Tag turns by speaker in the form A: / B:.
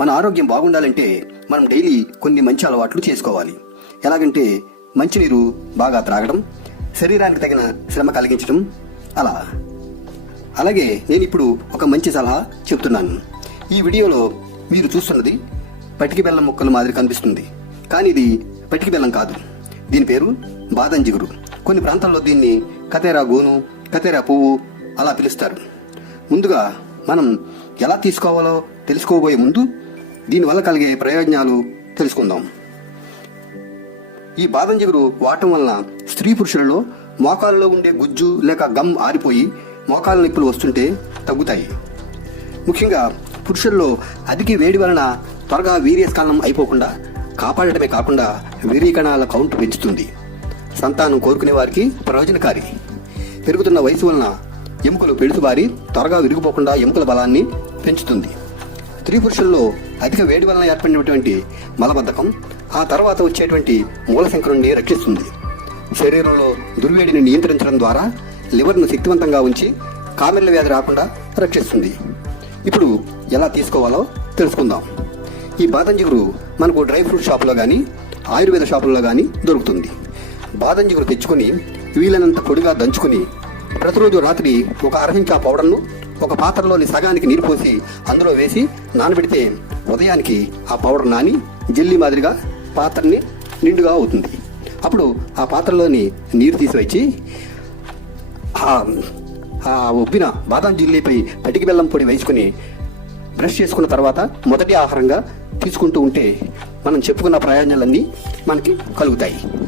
A: మన ఆరోగ్యం బాగుండాలంటే మనం డైలీ కొన్ని మంచి అలవాట్లు చేసుకోవాలి. ఎలాగంటే మంచినీరు బాగా త్రాగడం శరీరానికి తగిన శ్రమ కలిగించడం అలా. అలాగే నేను ఇప్పుడు ఒక మంచి సలహా చెప్తున్నాను. ఈ వీడియోలో మీరు చూస్తున్నది పటికి బెల్లం ముక్కలు మాదిరి కనిపిస్తుంది. కానీ ఇది పటికి బెల్లం కాదు. దీని పేరు బాదం జిగురు కొన్ని ప్రాంతాల్లో దీన్ని కతేరా గోను కతేరా పువ్వు అలా పిలుస్తారు. ముందుగా మనం ఎలా తీసుకోవాలో తెలుసుకోబోయే ముందు దీనివల్ల కలిగే ప్రయోజనాలు తెలుసుకుందాం. ఈ బాదం జిగురు వాడటం వలన స్త్రీ పురుషులలో మోకాళ్ళలో ఉండే గుజ్జు లేక గమ్ ఆరిపోయి మోకాళ్ళ నొప్పులు వస్తుంటే తగ్గుతాయి. ముఖ్యంగా పురుషుల్లో అధిక వేడి వలన త్వరగా వీర్యస్కాలం అయిపోకుండా కాపాడటమే కాకుండా వీర్యకణాల కౌంట్ పెంచుతుంది. సంతానం కోరుకునే వారికి ప్రయోజనకారి. పెరుగుతున్న వయసు వలన ఎముకలు పెడుతుబారి త్వరగా విరిగిపోకుండా ఎముకల బలాన్ని పెంచుతుంది. స్త్రీ పురుషుల్లో అధిక వేడి వలన ఏర్పడినటువంటి మలబద్ధకం ఆ తర్వాత వచ్చేటువంటి మూలశంక నుండి రక్షిస్తుంది. శరీరంలో దుర్వేడిని నియంత్రించడం ద్వారా లివర్ను శక్తివంతంగా ఉంచి కామెర్ల వ్యాధి రాకుండా రక్షిస్తుంది. ఇప్పుడు ఎలా తీసుకోవాలో తెలుసుకుందాం. ఈ బాదం జిగురు మనకు డ్రై ఫ్రూట్ షాపులో కానీ ఆయుర్వేద షాపుల్లో కానీ దొరుకుతుంది. బాదం జిగురు తెచ్చుకొని వీలైనంత పొడిగా దంచుకొని ప్రతిరోజు రాత్రి ఒక అర్హించా పౌడర్ను ఒక పాత్రలోని సగానికి నీరు పోసి అందులో వేసి నానబెడితే ఉదయానికి ఆ పౌడర్ నాని జెల్లీ మాదిరిగా పాత్రని నిండుగా అవుతుంది. అప్పుడు ఆ పాత్రలోని నీరు తీసివచ్చి ఆ- ఆ ఉబ్బిన బాదం జిల్లీపై పటికి బెల్లం పొడి వేసుకుని బ్రష్ చేసుకున్న తర్వాత మొదటి ఆహారంగా తీసుకుంటూ ఉంటే మనం చెప్పుకున్న ప్రయోజనాలన్నీ మనకి కలుగుతాయి.